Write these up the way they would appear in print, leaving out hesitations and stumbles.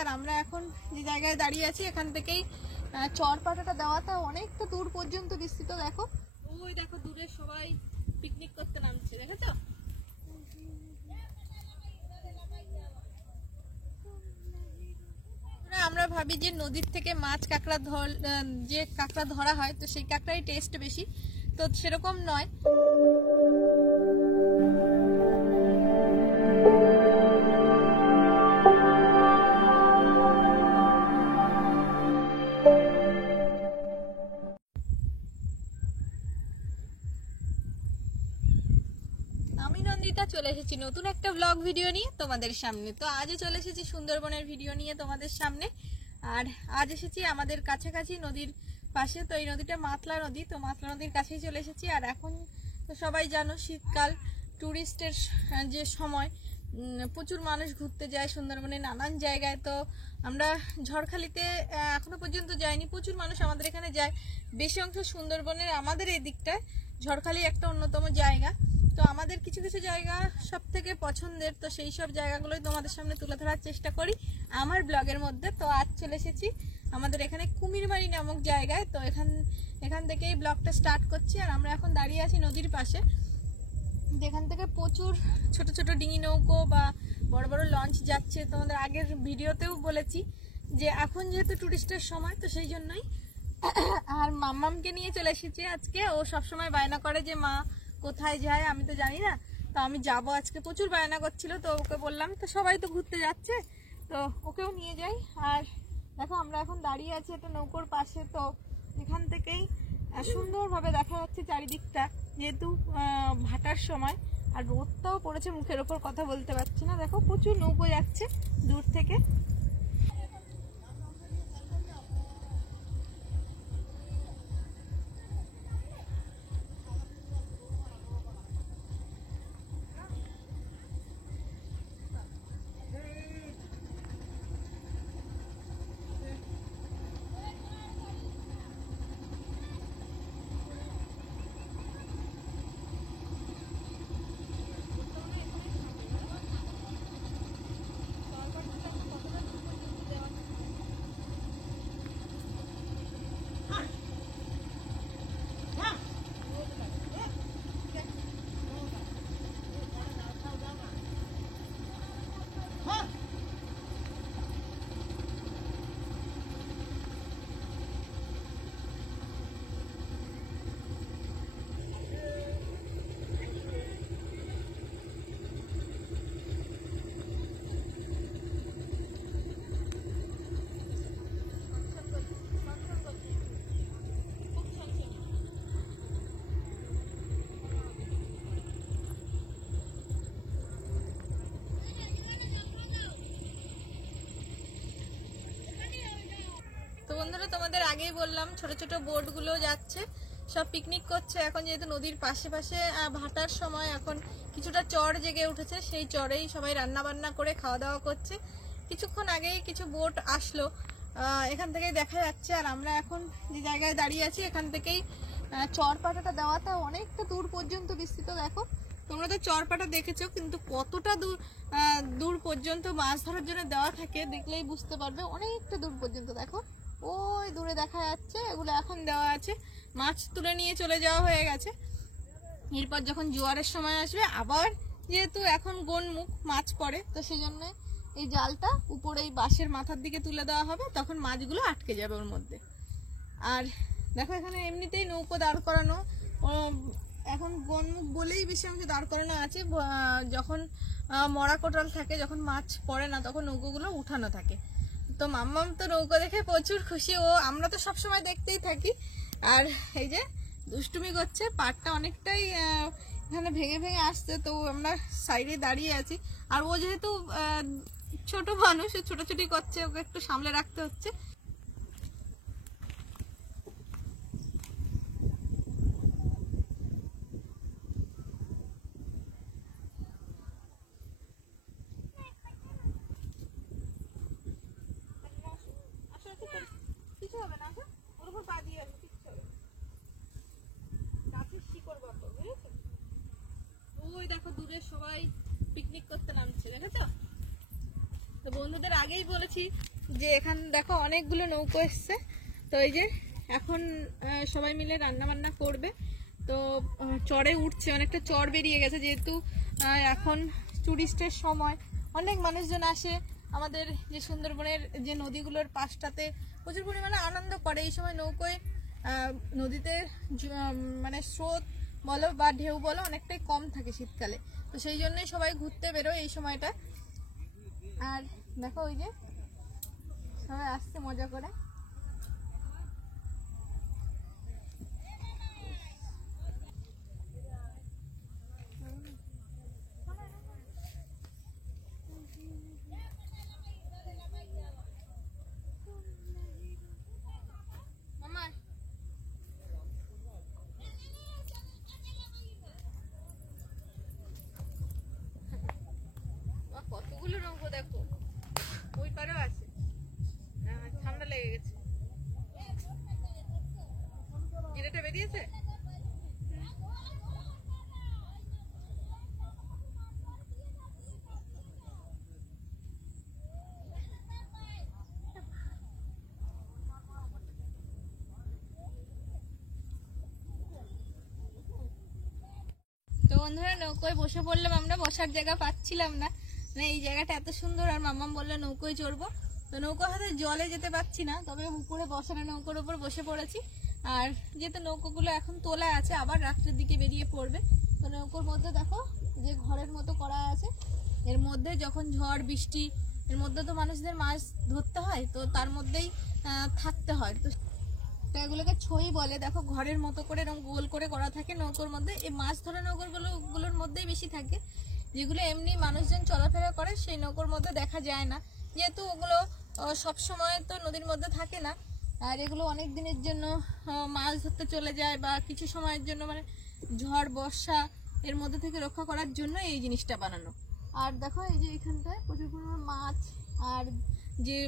আর আমরা এখন যে জায়গায় দাঁড়িয়ে আছি এখান থেকেই চরপাটাটা দেওয়াটা অনেকটা দূর পর্যন্ত বিস্তৃত। দেখো ওই দেখো দূরে সবাই পিকনিক করতে নামছে, দেখেছো? আমরা ভাবি যে নদীর থেকে মাছ কাঁকড়া যে কাঁকড়া ধরা হয় তো সেই কাঁকড়াই টেস্ট বেশি, তো সেরকম নয়। আমি নন্দিতা চলে এসেছি নতুন একটা ব্লগ ভিডিও নিয়ে তোমাদের সামনে। তো আজও চলে এসেছি সুন্দরবনের ভিডিও নিয়ে তোমাদের সামনে। আর আজ এসেছি আমাদের কাছাকাছি নদীর পাশে, তো এই নদীটা মাতলা নদী, তো মাতলা নদীর কাছেই চলে এসেছি। আর এখন তো সবাই জানো শীতকাল, টুরিস্টের যে সময়, প্রচুর মানুষ ঘুরতে যায় সুন্দরবনে নানান জায়গায়। তো আমরা ঝড়খালিতে এখনো পর্যন্ত যাইনি, প্রচুর মানুষ আমাদের এখানে যায়। বেশি অংশ সুন্দরবনের আমাদের এই দিকটায় ঝড়খালি একটা অন্যতম জায়গা। তো আমাদের কিছু কিছু জায়গা সব থেকে পছন্দের, তো সেই সব জায়গাগুলোই তোমাদের সামনে তুলে ধরার চেষ্টা করি আমার ব্লগের মধ্যে। তো আজ চলে এসেছি আমাদের এখানে কুমিরমারি নামক জায়গায়। তো এখান থেকেই ব্লগটা স্টার্ট করছি। আর আমরা এখন দাঁড়িয়ে আছি নদীর পাশে, যেখান থেকে প্রচুর ছোট ছোট ডিঙি নৌকো বা বড় বড় লঞ্চ যাচ্ছে। তোমাদের আগের ভিডিওতেও বলেছি যে এখন যেহেতু টুরিস্টের সময়, তো সেই জন্যই। আর মাম্মামকে নিয়ে চলে এসেছি আজকে। ও সবসময় বায়না করে যে মা কোথায় যায়, আমি তো জানি না, তো আমি যাব আজকে। প্রচুর বায়না করছিল, তো ওকে বললাম তো সবাই তো ঘুরতে যাচ্ছে তো ওকেও নিয়ে যাই। আর দেখো আমরা এখন দাঁড়িয়ে আছি একটা নৌকোর পাশে। তো এখান থেকেই সুন্দরভাবে দেখা যাচ্ছে চারিদিকটা, যেহেতু ভাটার সময় আর রোদটাও পড়েছে, মুখের ওপর কথা বলতে পারছি না। দেখো প্রচুর নৌকো যাচ্ছে দূর থেকে। তো বন্ধুরা তোমাদের আগেই বললাম ছোট ছোট বোটগুলো যাচ্ছে, সব পিকনিক করছে। এখন যেহেতু নদীর পাশে পাশে ভাটার সময়, এখন কিছুটা চর জেগে উঠেছে, সেই চরেই সবাই রান্না বান্না করে খাওয়া দাওয়া করছে। কিছুক্ষণ আগেই কিছু বোট আসলো, এখান থেকেই দেখা যাচ্ছে। আর আমরা এখন যে জায়গায় দাঁড়িয়ে আছি এখান থেকেই চরপাটাটা দেওয়াটা অনেকটা দূর পর্যন্ত বিস্তৃত। দেখো তোমরা তো চরপাটা দেখেছো, কিন্তু কতটা দূর পর্যন্ত মাছ ধরার জন্য দেওয়া থাকে দেখলেই বুঝতে পারবে, অনেকটা দূর পর্যন্ত। দেখো ওই দূরে দেখা যাচ্ছে, এগুলো এখন দেওয়া আছে। মাছ তুলে নিয়ে চলে যাওয়া হয়ে গেছে। এরপর যখন জোয়ারের সময় আসবে আবার, যেহেতু এখন গোনমুখ মাছ পড়ে, তো সেই জন্য এই জালটা উপরে এই বাঁশের মাথার দিকে তুলে দেওয়া হবে, তখন মাছগুলো আটকে যাবে ওর মধ্যে। আর দেখো এখানে এমনিতেই নৌকো দাঁড় করানো, এখন গোনমুখ বলেই বেশি অংশ দাঁড় করানো আছে। যখন মরা কোটাল থাকে, যখন মাছ পড়ে না, তখন নৌকোগুলো উঠানো থাকে। তো মাম্মাম তো নৌকো দেখে প্রচুর খুশি, আমরা তো সবসময় দেখতেই থাকি। আর এই যে দুষ্টুমি করছে, পাড়টা অনেকটাই এখানে ভেঙে ভেঙে আসছে, তো আমরা সাইডে দাঁড়িয়ে আছি। আর ও যেহেতু ছোট মানুষ, ছোটাছুটি করছে, ওকে একটু সামলে রাখতে হচ্ছে। কিছু হবে না, ওর উপর পা দিয়ে আসবে, কিচ্ছু হবে না। গাছের শিকড় বদ্ধ, বুঝেছো? ওই দেখো দূরে সবাই পিকনিক করতে নামছে, দেখেছো? তো বন্ধুদের আগেই বলেছি যে এখানে দেখো অনেকগুলো নৌকো এসছে। তো এই যে এখন সবাই মিলে রান্না বান্না করবে। তো চড়ে উঠছে, অনেকটা চড় বেরিয়ে গেছে, যেহেতু এখন টুরিস্টের সময় অনেক মানুষজন আসে আমাদের যে সুন্দরবনের যে নদীগুলোর পাশটাতে প্রচুর পরিমাণে আনন্দ করে। এই সময় নৌকোয় নদীতে মানে স্রোত বলো বা ঢেউ বলো অনেকটাই কম থাকে শীতকালে, তো সেই জন্যই সবাই ঘুরতে বেরোয় এই সময়টা। আর দেখো ওই যে সবাই আসছে মজা করে। কতগুলো নৌকো দেখো, ওই পারেও আছে। ঠান্ডা লেগে গেছে, জিরেটা বেরিয়েছে। তো বন্ধুরা নৌকোয় বসে পড়লাম আমরা, বসার জায়গা পাচ্ছিলাম না, মানে এই জায়গাটা এত সুন্দর। আর মাম্মাম বললো নৌকোয় চড়বো, তো নৌকো হাতে জলে যেতে পারছি না, তবে উপরে বসানো নৌকোর উপর বসে পড়েছি। আর যেহেতু নৌকোগুলো এখন তোলা আছে, আবার রাত্রের দিকে বেরিয়ে পড়বে। তো নৌকোর মধ্যে দেখো যে ঘরের মতো করা আছে, এর মধ্যে যখন ঝড় বৃষ্টি, এর মধ্যে তো মানুষদের মাছ ধরতে হয়, তো তার মধ্যেই থাকতে হয়। তো এগুলোকে ছই বলে। দেখো ঘরের মতো করে এরকম গোল করে করা থাকে নৌকোর মধ্যে। এই মাছ ধরা নৌকোগুলোর মধ্যেই বেশি থাকে, যেগুলো এমনি মানুষজন চলাফেরা করে সেই নৌকোর মধ্যে দেখা যায় না, যেহেতু ওগুলো সব সময় তো নদীর মধ্যে থাকে না। আর এগুলো অনেক দিনের জন্য মাছ ধরতে চলে যায়, বা কিছু সময়ের জন্য, মানে ঝড় বর্ষা এর মধ্যে থেকে রক্ষা করার জন্য এই জিনিসটা বানানো। আর দেখো এই যে এখানটায় প্রচুর পরিমাণ মাছ, আর যে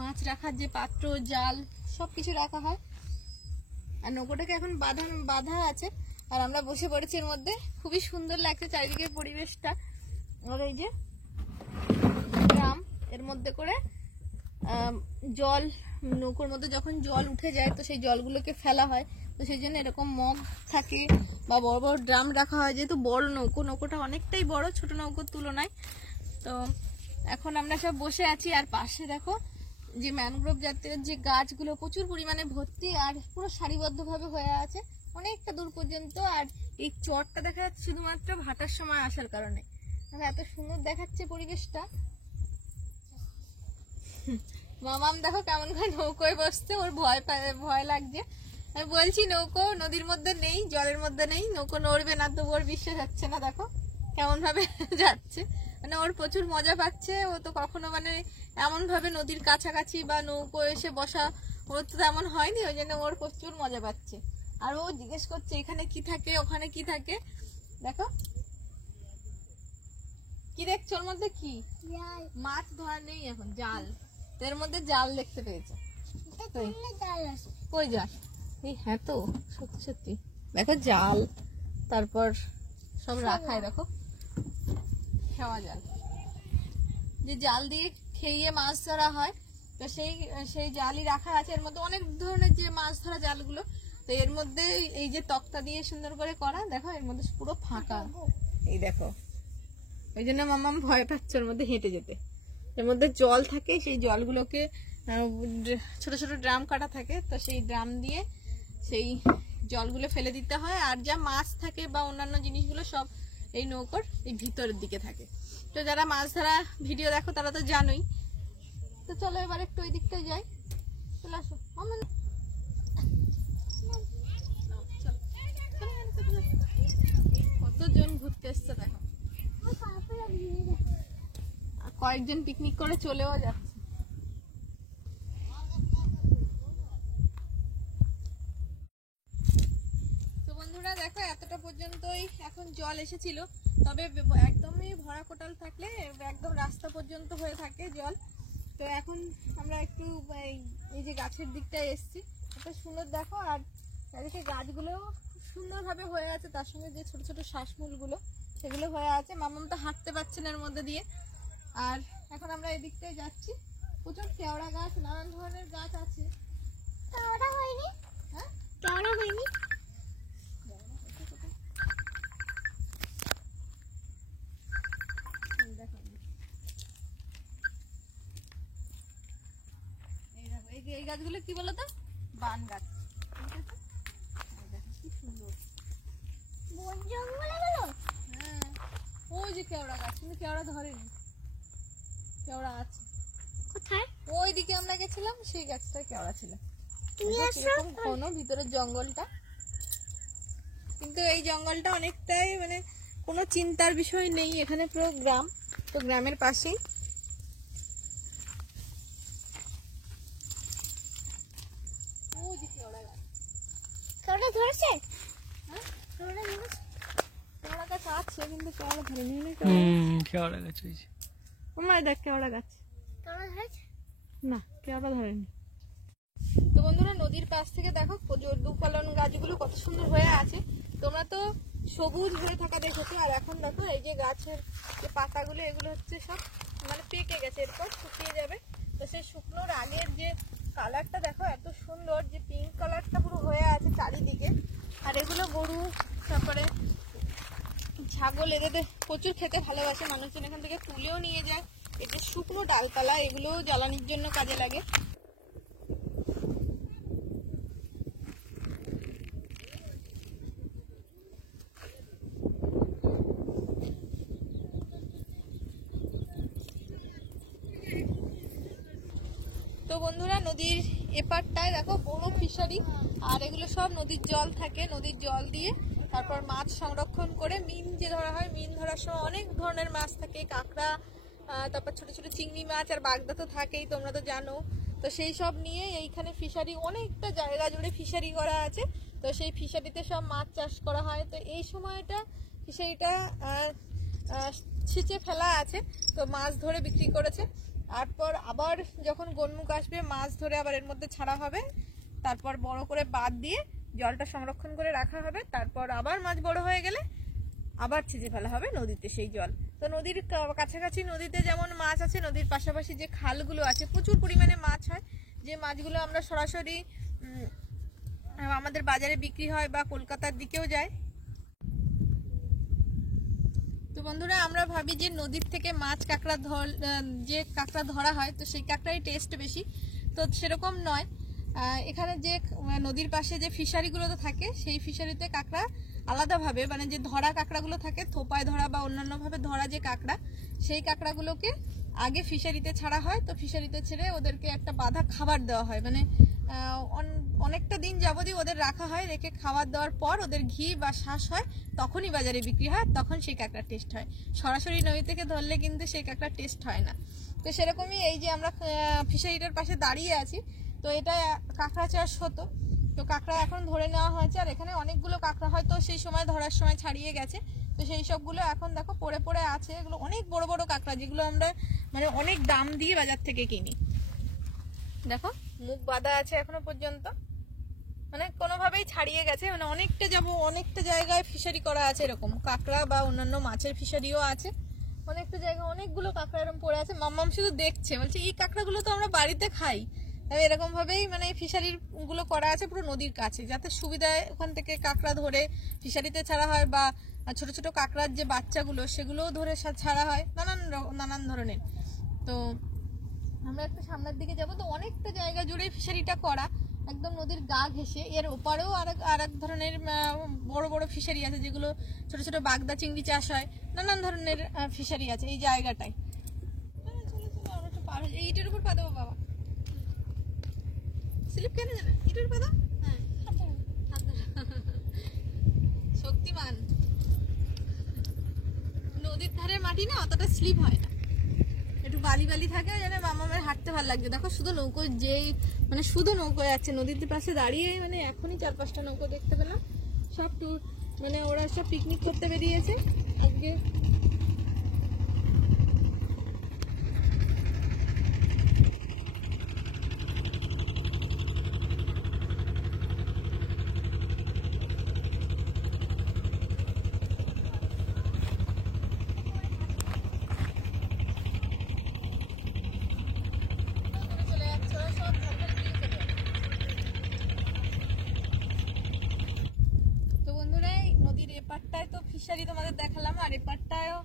মাছ রাখার যে পাত্র, জাল, সব কিছু রাখা হয়। আর নৌকোটাকে এখন বাঁধা আছে, আর আমরা বসে পড়েছি এর মধ্যে। খুবই সুন্দর লাগছে চারিদিকের পরিবেশটা। আর এই যে ড্রাম, এর মধ্যে করে জল, নৌকোর মধ্যে যখন জল উঠে যায় তো সেই জলগুলোকে ফেলা হয়, তো সেই জন্য এরকম মগ থাকে বা বড় বড় ড্রাম রাখা হয়। যেহেতু বড় নৌকোটা অনেকটাই বড় ছোট নৌকোর তুলনায়। তো এখন আমরা সব বসে আছি, আর পাশে দেখো যে ম্যানগ্রোভ জাতীয় যে গাছগুলো প্রচুর পরিমাণে ভর্তি, আর পুরো সারিবদ্ধভাবে হয়ে আছে অনেকটা দূর পর্যন্ত। আর এই চরটা দেখা যাচ্ছে শুধুমাত্র ভাটার সময় আসার কারণে, মানে এত সুন্দর দেখাচ্ছে পরিবেশটা। মামাম দেখো কেমন করে নৌকোয় বসছে, ওর ভয় লাগছে। আমি বলছি নৌকো নদীর মধ্যে নেই, জলের মধ্যে নেই, নৌকো নড়বে না, তবু ওর বিশ্বাস হচ্ছে না। দেখো কেমন ভাবে যাচ্ছে, মানে ওর প্রচুর মজা পাচ্ছে। ও তো কখনো মানে এমন ভাবে নদীর কাছাকাছি বা নৌকো এসে বসা ওর তো তেমন হয়নি, ওই জন্য ওর প্রচুর মজা পাচ্ছে। আর ও জিজ্ঞেস করছে এখানে কি থাকে, ওখানে কি থাকে। দেখো কি দেখছো, ওর মধ্যে কি মাছ ধরা নেই এখন, জাল, এর মধ্যে জাল দেখতে পেয়েছে। কই জাল? এই হ্যাঁ তো সত্যি সত্যি দেখো জাল, তারপর সব রাখায় দেখো খাওয়া জাল, যে জাল দিয়ে খেয়ে মাছ ধরা হয়, তো সেই জালই রাখা আছে। এর মধ্যে অনেক ধরনের যে মাছ ধরা জালগুলো, তো এর মধ্যে এই যে তক্তা দিয়ে সুন্দর করে করা, দেখো এর মধ্যে পুরো ফাঁকা। এই দেখো, ওই জন্য মামাম ভয় পাচ্ছে ওর মধ্যে হেঁটে যেতে। এর মধ্যে জল থাকে, সেই জলগুলোকে ছোট ছোট ড্রাম কাটা থাকে, তো সেই ড্রাম দিয়ে সেই জলগুলো ফেলে দিতে হয়। আর যা মাছ থাকে বা অন্যান্য জিনিসগুলো সব এই নৌকোর এই ভিতরের দিকে থাকে। তো যারা মাছ ধরা ভিডিও দেখো তারা তো জানোই। তো চলো এবার একটু ওই দিকটায় যাই, চলে আসো। কতজন ঘুরতে এসছে দেখো, কয়েকজন পিকনিক করে চলেও যাচ্ছে। তো বন্ধুরা দেখো এতটা পর্যন্তই এখন জল এসেছিল, তবে একদমই ভরা কোটাল থাকলে একদম রাস্তা পর্যন্ত হয়ে থাকে জল। তো এখন আমরা একটু এই যে গাছের দিকটায় এসছি, এত সুন্দর দেখো। আর চারিদিকে গাছগুলো খুব সুন্দরভাবে হয়ে আছে, তার সঙ্গে যে ছোট ছোট শ্বাসমূলগুলো সেগুলো হয়ে আছে। মামাম তো হাঁটতে পারছে না এর মধ্যে দিয়ে। আর এখন আমরা এদিকটাই যাচ্ছি। প্রচুর কেওড়া গাছ, নানান ধরনের গাছ আছে। কেওড়া হয়নি? হ্যাঁ, কেওড়া হয়নি? এই গাছগুলো কি বলতো? বান গাছ। কি সুন্দর বন জঙ্গল এগুলো? হ্যাঁ, ওই যে কেওড়া গাছ, কিন্তু কেওড়া ধরেনি, কেওড়া আছে। কোথায়? ওই দিকে আমরা গেছিলাম, সেই গাছটা কেওড়া ছিল। তুমি আসো। কিরকম ঘন ভিতরের জঙ্গলটা, কিন্তু এই জঙ্গলটা অনেকটাই মানে কোনো চিন্তার বিষয় নেই। এখানে পুরো গ্রাম, তো গ্রামের পাশেই। ওই যে কেওড়া গাছ। কেওড়া ধরেছে? হ্যাঁ, কেওড়া ধরেছে? কেওড়া গাছ আছে, কিন্তু কেওড়া ধরেনি। কেওড়া গাছ হয়েছে। আমার দেখ কেওড়া গাছ, কেওড়া ধরেছে? না কেওড়া ধরেনি। তো বন্ধুরা, নদীর পাশ থেকে দেখো দুপালন গাছগুলো কত সুন্দর হয়ে আছে। তোমরা তো সবুজ হয়ে থাকা দেখেছো, আর এখন দেখো এই যে গাছের যে পাতাগুলো, এগুলো হচ্ছে সব মানে পেকে গেছে, এরপর শুকিয়ে যাবে। তো সেই শুকনোর আগের যে কালারটা দেখো, এত সুন্দর, যে পিঙ্ক কালারটা পুরো হয়ে আছে চারিদিকে। আর এগুলো গরু, তারপরে ছাগল, এদের প্রচুর খেতে ভালোবাসে। মানুষজন এখান থেকে তুলেও নিয়ে যায়। এই যে শুকনো ডালপালা, এগুলো জ্বালানির জন্য কাজে লাগে। তো বন্ধুরা, নদীর এপারটায় দেখো বড় ফিশারি, আর এগুলো সব নদীর জল থাকে। নদীর জল দিয়ে তারপর মাছ সংরক্ষণ করে মিন যে ধরা হয়, মিন ধরার সময় অনেক ধরনের মাছ থাকে, কাঁকড়া, তারপর ছোট ছোট চিংড়ি মাছ, আর বাগদা তো থাকেই, তোমরা তো জানো। তো সেই সব নিয়ে এইখানে ফিশারি, অনেকটা জায়গা জুড়ে ফিশারি করা আছে। তো সেই ফিশারিতে সব মাছ চাষ করা হয়। তো এই সময়টা ফিশারিটা ছিঁচে ফেলা আছে, তো মাছ ধরে বিক্রি করেছে। তারপর আবার যখন গোলমুখ আসবে, মাছ ধরে আবার এর মধ্যে ছাড়া হবে, তারপর বড় করে বাদ দিয়ে জলটা সংরক্ষণ করে রাখা হবে। তারপর আবার মাছ বড় হয়ে গেলে আবার ছেঁচে ফেলা হবে নদীতে সেই জল। তো নদীর কাছাকাছি নদীতে যেমন মাছ আছে, নদীর পাশাপাশি যে খালগুলো আছে প্রচুর পরিমাণে মাছ হয়, যে মাছগুলো আমরা সরাসরি আমাদের বাজারে বিক্রি হয় বা কলকাতার দিকেও যায়। তো বন্ধুরা, আমরা ভাবি যে নদীর থেকে মাছ কাঁকড়া যে কাঁকড়া ধরা হয়, তো সেই কাঁকড়ারই টেস্ট বেশি। তো সেরকম নয়। এখানে যে নদীর পাশে যে ফিশারিগুলো তো থাকে, সেই ফিশারিতে কাঁকড়া আলাদাভাবে, মানে যে ধরা কাঁকড়াগুলো থাকে, থোপায় ধরা বা অন্যান্যভাবে ধরা যে কাঁকড়া, সেই কাঁকড়াগুলোকে আগে ফিশারিতে ছাড়া হয়। তো ফিশারিতে ছেড়ে ওদেরকে একটা বাঁধা খাবার দেওয়া হয়, মানে অনেকটা দিন যাবতই ওদের রাখা হয়। রেখে খাবার দেওয়ার পর ওদের ঘি বা শ্বাস হয়, তখনই বাজারে বিক্রি হয়, তখন সেই কাঁকড়ার টেস্ট হয়। সরাসরি নদী থেকে ধরলে কিন্তু সেই কাঁকড়ার টেস্ট হয় না। তো সেরকমই এই যে আমরা ফিশারিটার পাশে দাঁড়িয়ে আছি, তো এটা কাঁকড়া চাষ হতো। তো কাঁকড়া এখন ধরে নেওয়া হয়েছে, আর এখানে অনেকগুলো কাঁকড়া হয়তো সেই সময় ধরার সময় ছাড়িয়ে গেছে। তো সেই সবগুলো এখন দেখো পড়ে পড়ে আছে। এগুলো অনেক বড় বড় কাঁকড়া, যেগুলো আমরা মানে অনেক দাম দিয়ে বাজার থেকে কিনি। দেখো মুখ বাঁধা আছে এখনো পর্যন্ত, মানে কোনোভাবেই ছাড়িয়ে গেছে। মানে অনেকটা জায়গায় ফিশারি করা আছে, এরকম কাঁকড়া বা অন্যান্য মাছের ফিশারিও আছে। অনেকটা জায়গায় অনেকগুলো কাঁকড়া এরকম পড়ে আছে। মাম্মাম শুধু দেখছে, বলছে এই কাঁকড়াগুলো তো আমরা বাড়িতে খাই। এরকম ভাবেই মানে ফিশারির গুলো করা আছে পুরো নদীর কাছে, যাতে সুবিধায় ওখান থেকে কাঁকড়া ধরে ফিশারিতে ছাড়া হয়, বা ছোট ছোট কাঁকড়ার যে বাচ্চাগুলো সেগুলোও ধরে ছাড়া হয়, নানান ধরনের। তো আমরা একটু সামনের দিকে যাবো। তো অনেকটা জায়গা জুড়ে ফিশারিটা করা, একদম নদীর গা ঘেঁষে। এর ওপারেও আর এক ধরনের বড় বড় ফিশারি আছে, যেগুলো ছোট ছোট বাগদা চিংড়ি চাষ হয়, নানান ধরনের ফিশারি আছে এই জায়গাটায়। চলো আমরা একটু পার হয়ে যাই। ইটের উপর পা দেবো বাবা, স্লিপ কেন জানে, ইটের পা দাও। হ্যাঁ, শক্তিমান। নদীর ধারের মাটি না অতটা স্লিপ হয় না, একটু বালি বালি থাকে, ওই জন্য মামামের হাঁটতে ভালো লাগছে। দেখো শুধু নৌকো, মানে শুধু নৌকো যাচ্ছে নদীর পাশে দাঁড়িয়ে। মানে এখনই 4-5টা নৌকো দেখতে পেলাম। সব মানে ওরা সব পিকনিক করতে বেরিয়েছে আজকে। ফিশারি তোমাদের দেখালাম, আর এপারটাও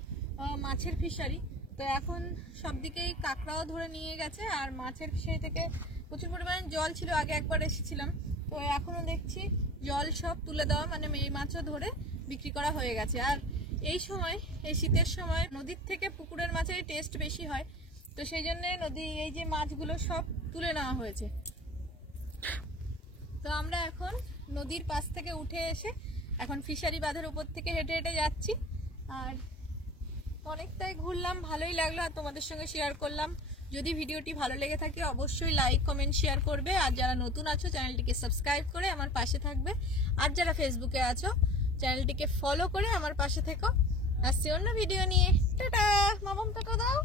মাছের ফিশারি। তো এখন সব দিকেই কাঁকড়াও ধরে নিয়ে গেছে, আর মাছের ফিশারি থেকে প্রচুর পরিমাণে জল ছিল, আগে একবার এসেছিলাম। তো এখনো দেখছি জল সব তুলে দেওয়া, মানে এই মাছও ধরে বিক্রি করা হয়ে গেছে। আর এই সময়, এই শীতের সময় নদীর থেকে পুকুরের মাছের টেস্ট বেশি হয়, তো সেই জন্য নদী এই যে মাছগুলো সব তুলে নেওয়া হয়েছে। তো আমরা এখন নদীর পাশ থেকে উঠে এসে এখন ফিশারি বাঁধের উপর থেকে হেঁটে হেঁটে যাচ্ছি। আর অনেকটাই ঘুরলাম, ভালোই লাগলো, আর তোমাদের সঙ্গে শেয়ার করলাম। যদি ভিডিওটি ভালো লেগে থাকে অবশ্যই লাইক কমেন্ট শেয়ার করবে, আর যারা নতুন আছো চ্যানেলটিকে সাবস্ক্রাইব করে আমার পাশে থাকবে, আর যারা ফেসবুকে আছো চ্যানেলটিকে ফলো করে আমার পাশে থেকো। আসছি অন্য ভিডিও নিয়ে। টাটা, মামাম টাটা দাও।